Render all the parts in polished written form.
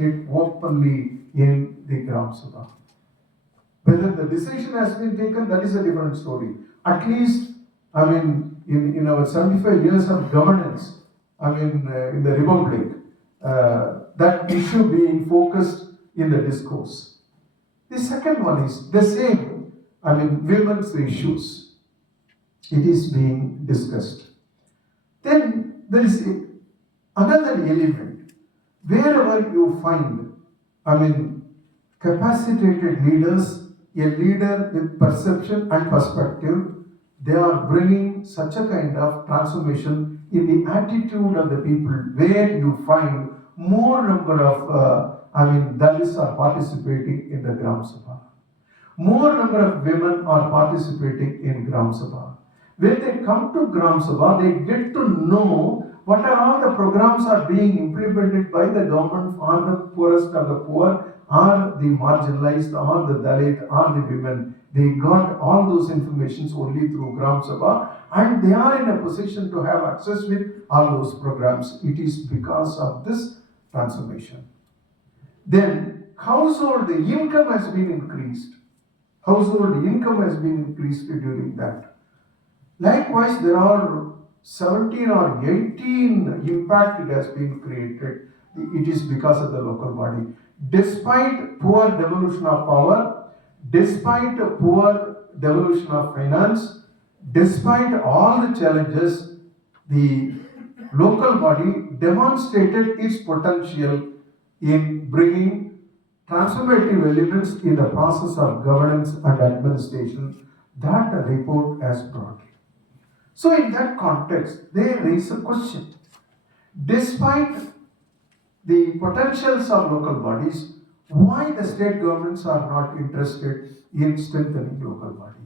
discussing it openly in the Gram Sabha. Whether the decision has been taken, that is a different story. At least, in our 75 years of governance, in the Republic, that issue being focused in the discourse. The second one is the same, women's issues. It is being discussed. Then there is another element. Wherever you find, capacitated leaders, a leader with perception and perspective, they are bringing such a kind of transformation in the attitude of the people, where you find more number of Dalits are participating in the Gram Sabha. More number of women are participating in Gram Sabha. When they come to Gram Sabha, they get to know what are all the programs are being implemented by the government for the poorest of the poor, or the marginalized, or the Dalit, or the women. They got all those informations only through Gram Sabha, and they are in a position to have access with all those programs. It is because of this transformation. Then household income has been increased. Household income has been increased during that. Likewise, there are 17 or 18 impact it has been created. It is because of the local body. Despite poor devolution of power, despite poor devolution of finance, despite all the challenges, the local body demonstrated its potential in bringing transformative elements in the process of governance and administration that the report has brought. So in that context, they raise a question. Despite the potentials of local bodies, why the state governments are not interested in strengthening local body?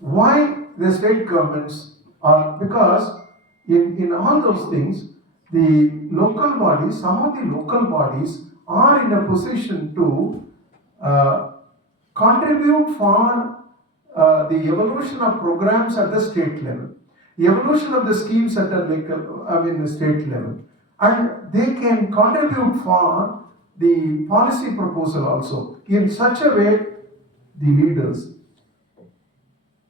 Why the state governments are, because in all those things, the local bodies, some of the local bodies are in a position to contribute for the evolution of programs at the state level, the evolution of the schemes at the state level, and they can contribute for the policy proposal also in such a way. The leaders,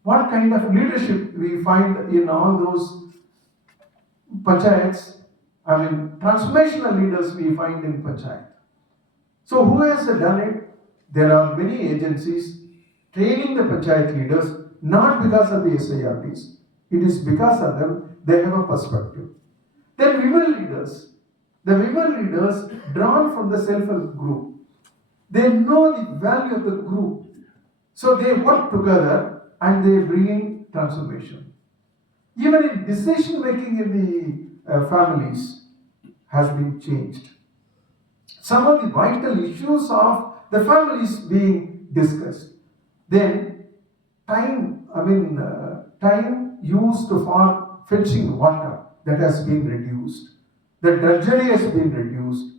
what kind of leadership we find in all those panchayats, transformational leaders we find in panchayat. So who has done it? There are many agencies training the panchayat leaders, not because of the SIRPs. It is because of them, they have a perspective. Then women leaders. The women leaders drawn from the self-help group. They know the value of the group. So they work together and they bring in transformation. Even in decision making in the families has been changed. Some of the vital issues of the families being discussed. Then time used for fetching water, that has been reduced. The drudgery has been reduced.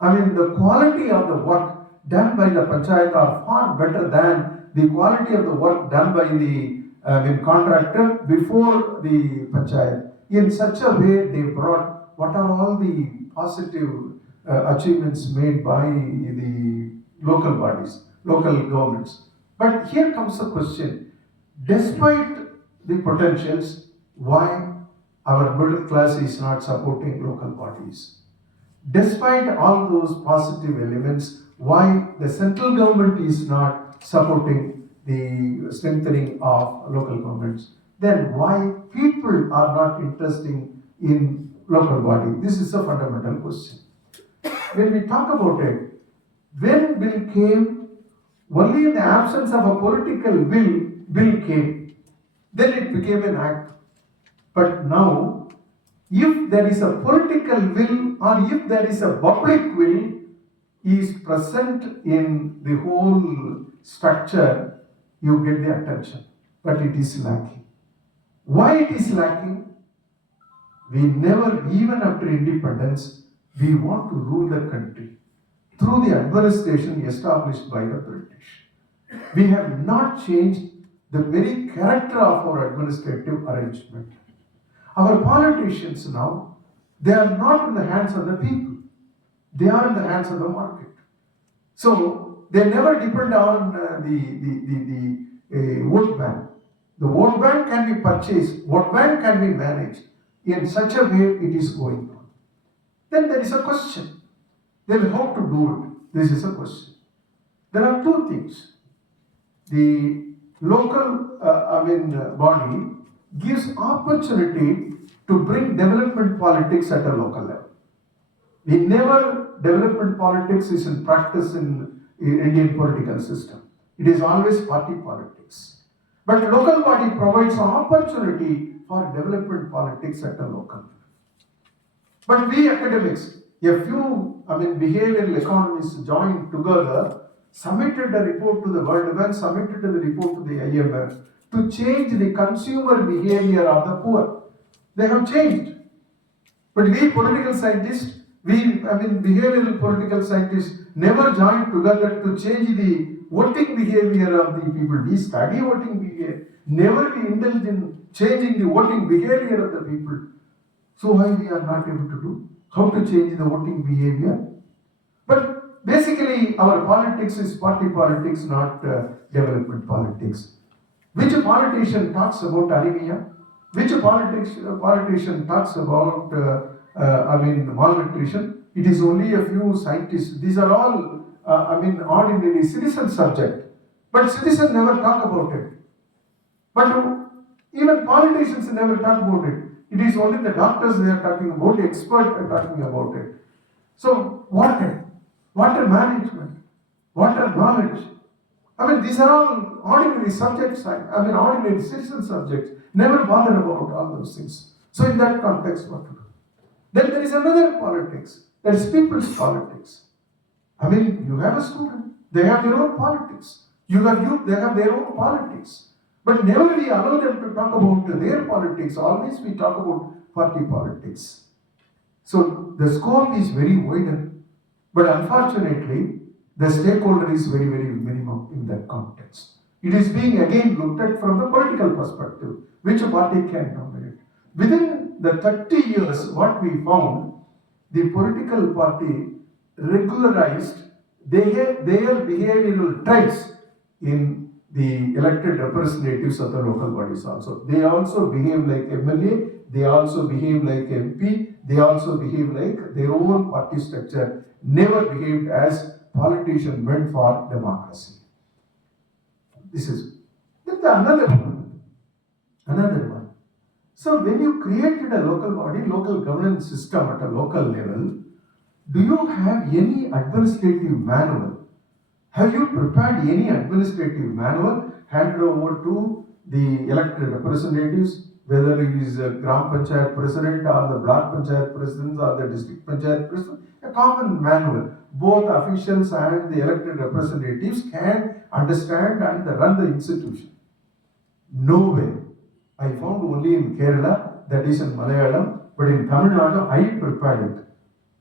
The quality of the work done by the panchayat are far better than the quality of the work done by the contractor before the panchayat. In such a way, they brought what are all the positive achievements made by the local bodies, local governments. But here comes the question: despite the potentials, why our middle class is not supporting local bodies? Despite all those positive elements, why the central government is not supporting the strengthening of local governments? Then why people are not interested in local body? This is a fundamental question. When we talk about it, when bill came, only in the absence of a political will, bill came. Then it became an act. But now, if there is a political will or if there is a public will is present in the whole structure, you get the attention. But it is lacking. Why it is lacking? We never, even after independence, we want to rule the country through the administration established by the British. We have not changed the very character of our administrative arrangement. Our politicians now, they are not in the hands of the people. They are in the hands of the market. So they never depend on the vote bank. The vote bank can be purchased, vote bank can be managed in such a way it is going on. Then there is a question. Then how to do it? This is a question. There are two things. The local body gives opportunity to bring development politics at a local level. Development politics is in practice in Indian political system. It is always party politics. But local body provides an opportunity for development politics at a local level. But we academics, a few behavioral economists joined together, submitted a report to the World Bank, submitted a report to the IMF to change the consumer behavior of the poor. They have changed. But we political scientists, behavioral political scientists never joined together to change the voting behavior of the people. We study voting behavior, never we indulge in changing the voting behavior of the people. So why we are not able to do? How to change the voting behavior? But basically our politics is party politics, not development politics. Which politician talks about anemia? Which politician talks about malnutrition? It is only a few scientists. These are all ordinary citizen subject. But citizens never talk about it. But even politicians never talk about it. It is only the doctors they are talking about, the experts are talking about it. So water management, water knowledge. These are all ordinary subjects, ordinary citizen subjects. Never bother about all those things. So in that context, what to do? Then there is another politics. There is people's politics. You have a student, they have their own politics. You have youth, they have their own politics. But never we allow them to talk about their politics. Always we talk about party politics. So the scope is very wider. But unfortunately, the stakeholder is very, very minimum in that context. It is being again looked at from the political perspective. Which party can dominate? Within the 30 years, what we found, the political party regularized their behavioral traits in the elected representatives of the local bodies also. They also behave like MLA, they also behave like MP, they also behave like their own party structure, never behaved as politicians meant for democracy. This is another one. So when you created a local body, local governance system at a local level, do you have any administrative manual? Have you prepared any administrative manual handed over to the elected representatives, whether it is a Gram Panchayat president or the block Panchayat president or the district Panchayat president? A common manual. Both officials and the elected representatives can understand and run the institution. No way. I found only in Kerala, that is in Malayalam, but in Tamil Nadu, I prepared it.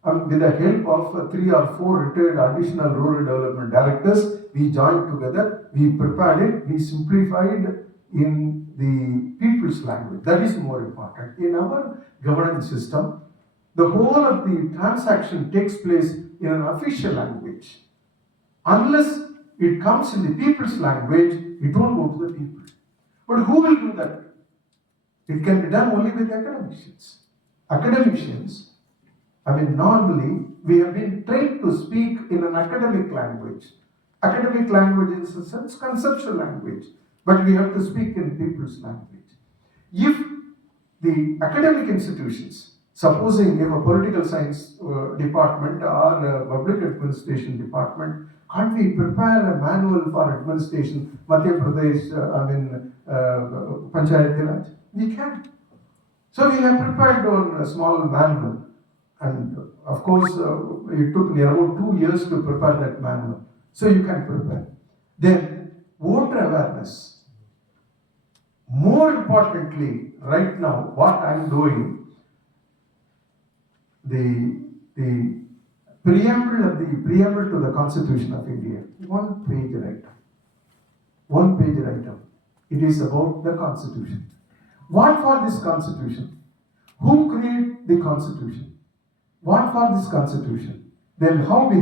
With the help of 3 or 4 retired additional rural development directors, we joined together, we prepared it, we simplified in the people's language. That is more important. In our governance system, the whole of the transaction takes place in an official language. Unless it comes in the people's language, it won't go to the people. But who will do that? It can be done only with academicians. Normally, we have been trained to speak in an academic language. Academic language is a sense conceptual language, but we have to speak in people's language. If the academic institutions, supposing if a political science department or a public administration department, can't we prepare a manual for administration, Madhya Pradesh, Panchayat Raj? We can. So we have prepared a small manual. And of course, it took me about 2 years to prepare that manual. So you can prepare. Then, voter awareness. More importantly, right now, what I'm doing, the preamble to the Constitution of India, one page item. It is about the Constitution. What for this Constitution? Who created the Constitution? What for this Constitution? then how we